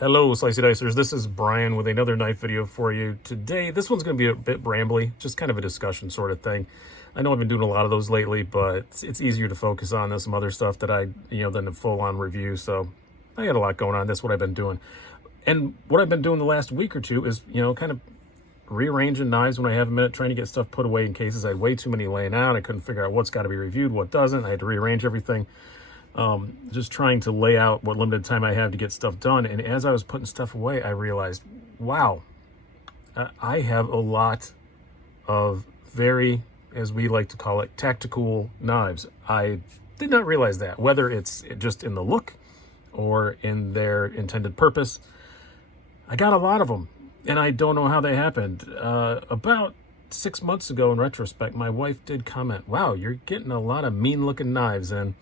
Hello, Slicey Dicers. This is Brian with another knife video for you. Today, this one's going to be a bit rambly, just kind of a discussion sort of thing. I know I've been doing a lot of those lately, but it's easier to focus on than some other stuff that than a full-on review. So I got a lot going on. That's what I've been doing. And what I've been doing the last week or two is, kind of rearranging knives when I have a minute, trying to get stuff put away in cases. I had way too many laying out. I couldn't figure out what's got to be reviewed, what doesn't. I had to rearrange everything. Just trying to lay out what limited time I have to get stuff done. And as I was putting stuff away, I realized, wow, I have a lot of very, as we like to call it, tactical knives. I did not realize that, whether it's just in the look or in their intended purpose. I got a lot of them, and I don't know how they happened. About 6 months ago, in retrospect, my wife did comment, wow, you're getting a lot of mean-looking knives in.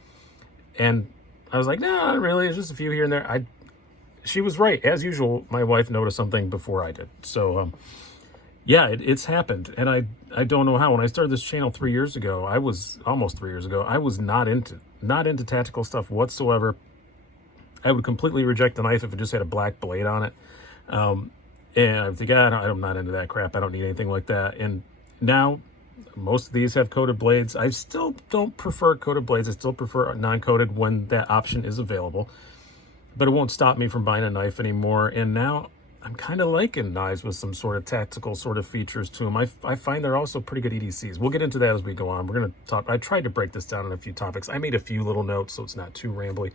And I was like, no, not really. It's just a few here and there. She was right. As usual, my wife noticed something before I did. So, yeah, it's happened. And I don't know how. When I started this channel 3 years ago, almost 3 years ago, I was not into tactical stuff whatsoever. I would completely reject the knife if it just had a black blade on it. And I think, I'm not into that crap. I don't need anything like that. And now, most of these have coated blades. I still don't prefer coated blades. I still prefer non-coated when that option is available. But it won't stop me from buying a knife anymore. And now I'm kind of liking knives with some sort of tactical sort of features to them. I find they're also pretty good EDCs. We'll get into that as we go on. We're going to talk. I tried to break this down in a few topics. I made a few little notes so it's not too rambly.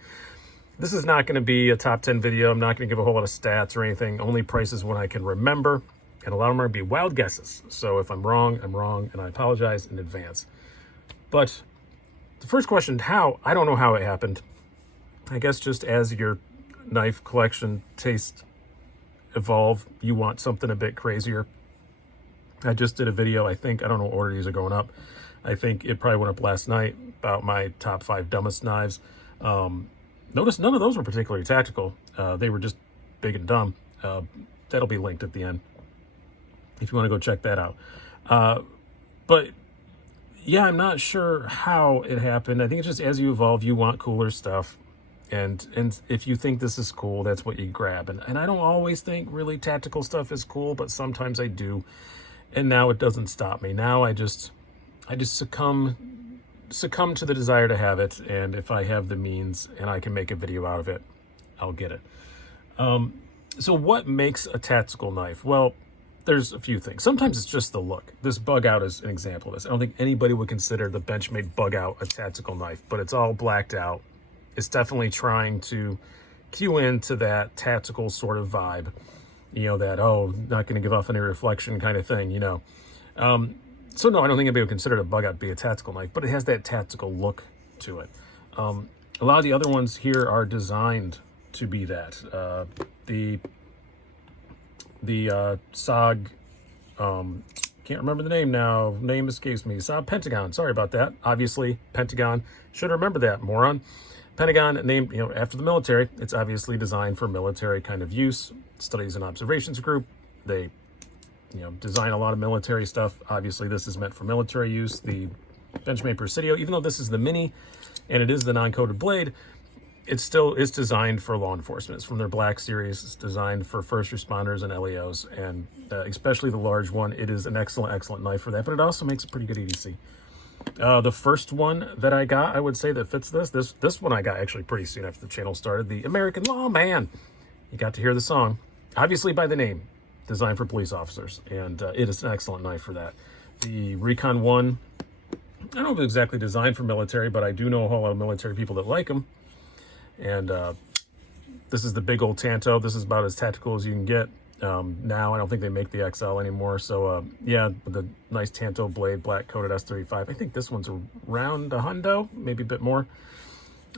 This is not going to be a top 10 video. I'm not going to give a whole lot of stats or anything. Only prices when I can remember. And a lot of them are going to be wild guesses. So if I'm wrong, I'm wrong, and I apologize in advance. But the first question, how? I don't know how it happened. I guess just as your knife collection tastes evolve, you want something a bit crazier. I just did a video, I don't know what order these are going up. I think it probably went up last night about my top 5 dumbest knives. Notice none of those were particularly tactical. They were just big and dumb. That'll be linked at the end if you want to go check that out. But yeah, I'm not sure how it happened. I think it's just as you evolve, you want cooler stuff. And if you think this is cool, that's what you grab. And I don't always think really tactical stuff is cool, but sometimes I do. And now it doesn't stop me. Now I just succumb to the desire to have it. And if I have the means and I can make a video out of it, I'll get it. So what makes a tactical knife? Well, there's a few things. Sometimes it's just the look. This bug out is an example of this. I don't think anybody would consider the Benchmade bug out a tactical knife, but it's all blacked out. It's definitely trying to cue into that tactical sort of vibe, that, not going to give off any reflection kind of thing, So no, I don't think anybody would consider a bug out to be a tactical knife, but it has that tactical look to it. A lot of the other ones here are designed to be that. The SOG, can't remember the name now. Name escapes me. SOG Pentagon. Sorry about that. Obviously, Pentagon. Should remember that, moron. Pentagon, named after the military. It's obviously designed for military kind of use. Studies and Observations Group. They, design a lot of military stuff. Obviously, this is meant for military use. The Benchmade Presidio, even though this is the mini and it is the non-coated blade, it's designed for law enforcement. It's from their Black series. It's designed for first responders and LEOs, and especially the large one. It is an excellent knife for that, but it also makes a pretty good EDC. The first one that I got, I would say that fits this one I got actually pretty soon after the channel started, the American Lawman. You got to hear the song, obviously by the name, designed for police officers, and it is an excellent knife for that. The Recon 1, I don't know if it's exactly designed for military, but I do know a whole lot of military people that like them. And this is the big old Tanto. This is about as tactical as you can get. Now I don't think they make the XL anymore. So yeah, with the nice Tanto blade, black coated S35. I think this one's around a hundo, maybe a bit more.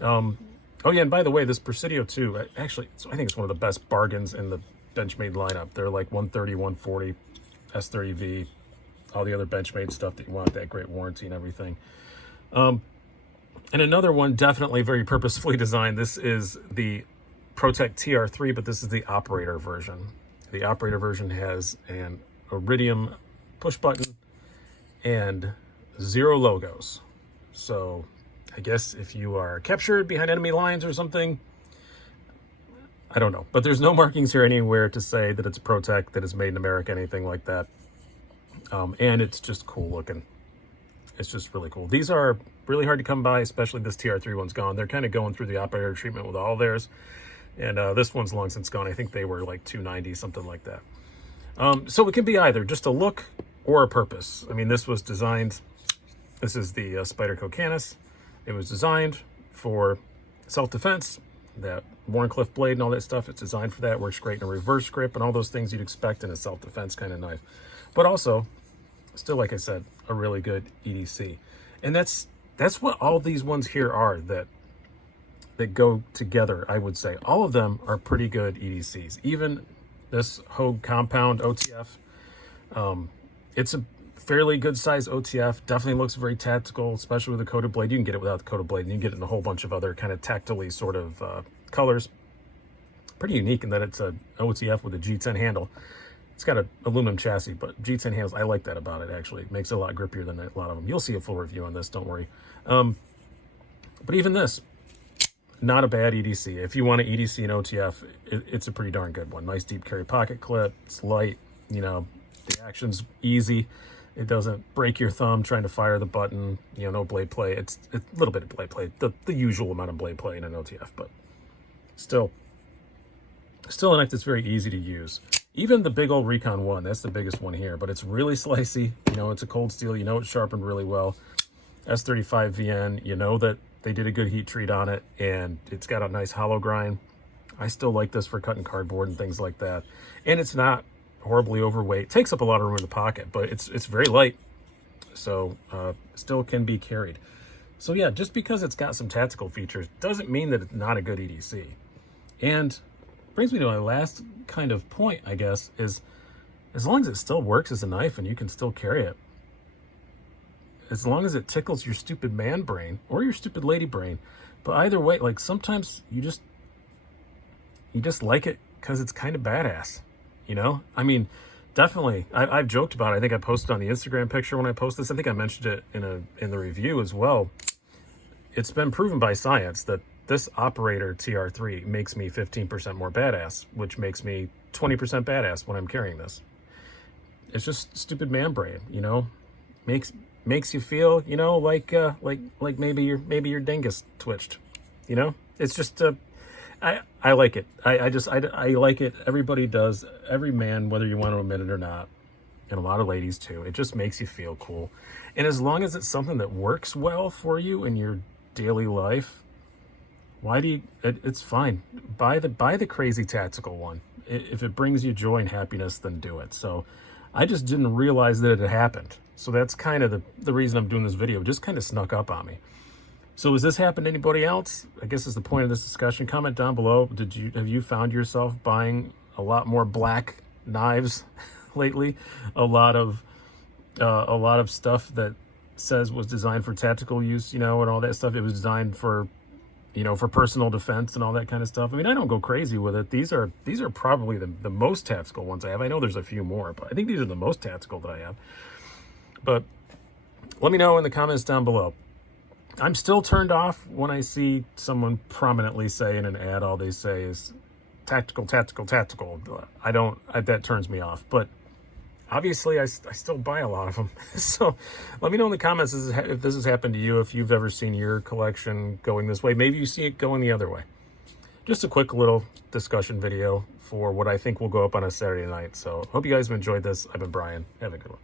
Oh yeah, and by the way, this Presidio too, I think it's one of the best bargains in the Benchmade lineup. They're like 130, 140, S30V, all the other Benchmade stuff that you want, that great warranty and everything. And another one, definitely very purposefully designed. This is the Protect TR3, but this is the operator version. The operator version has an iridium push button and 0 logos. So I guess if you are captured behind enemy lines or something, I don't know. But there's no markings here anywhere to say that it's ProTech, that it's made in America, anything like that. And it's just cool looking. It's just really cool. These are really hard to come by, especially this TR3 one's gone. They're kind of going through the operator treatment with all theirs. And this one's long since gone. I think they were like $290, something like that. So it can be either just a look or a purpose. I mean, this was designed, this is the Spyderco Canis. It was designed for self-defense, that Wharncliffe blade and all that stuff. It's designed for that. Works great in a reverse grip and all those things you'd expect in a self-defense kind of knife. But also, still, like I said, a really good EDC. And that's what all these ones here are that go together, I would say. All of them are pretty good EDCs. Even this Hogue Compound OTF, it's a fairly good size OTF. Definitely looks very tactical, especially with the coated blade. You can get it without the coated blade, and you can get it in a whole bunch of other kind of tactily sort of colors. Pretty unique in that it's an OTF with a G10 handle. It's got an aluminum chassis, but G10 handles, I like that about it, actually. It makes it a lot grippier than a lot of them. You'll see a full review on this, don't worry. But even this, not a bad EDC. If you want an EDC and OTF, it's a pretty darn good one. Nice deep carry pocket clip. It's light, you know, the action's easy. It doesn't break your thumb trying to fire the button, you know, no blade play. It's a little bit of blade play, the usual amount of blade play in an OTF, but still a knife that's very easy to use. Even the big old Recon 1, that's the biggest one here, but it's really slicey. You know, it's a cold steel. You know it's sharpened really well. S35 VN, you know that they did a good heat treat on it, and it's got a nice hollow grind. I still like this for cutting cardboard and things like that. And it's not horribly overweight. It takes up a lot of room in the pocket, but it's very light, so still can be carried. So yeah, just because it's got some tactical features doesn't mean that it's not a good EDC. And brings me to my last kind of point, I guess, is as long as it still works as a knife and you can still carry it, as long as it tickles your stupid man brain or your stupid lady brain. But either way, like sometimes you just like it because it's kind of badass, you know? I mean, definitely, I've joked about it. I think I posted on the Instagram picture when I posted this. I think I mentioned it in the review as well. It's been proven by science that this operator TR3 makes me 15% more badass, which makes me 20% badass when I'm carrying this. It's just stupid man brain, you know? Makes you feel, you know, like maybe your dingus twitched, you know? It's just I like it. I like it. Everybody does. Every man, whether you want to admit it or not, and a lot of ladies too. It just makes you feel cool. And as long as it's something that works well for you in your daily life, it's fine. Buy the crazy tactical one. If it brings you joy and happiness, then do it. So I just didn't realize that it had happened. So that's kind of the reason I'm doing this video. It just kind of snuck up on me. So has this happened to anybody else? I guess is the point of this discussion. Comment down below. Have you found yourself buying a lot more black knives lately? A lot of stuff that says was designed for tactical use, you know, and all that stuff. It was designed for, you know, for personal defense and all that kind of stuff. I mean, I don't go crazy with it. These are probably the most tactical ones I have. I know there's a few more, but I think these are the most tactical that I have. But let me know in the comments down below. I'm still turned off when I see someone prominently say in an ad, all they say is tactical, tactical, tactical. That turns me off. But obviously, I still buy a lot of them. So let me know in the comments if this has happened to you, if you've ever seen your collection going this way. Maybe you see it going the other way. Just a quick little discussion video for what I think will go up on a Saturday night. So hope you guys have enjoyed this. I've been Brian. Have a good one.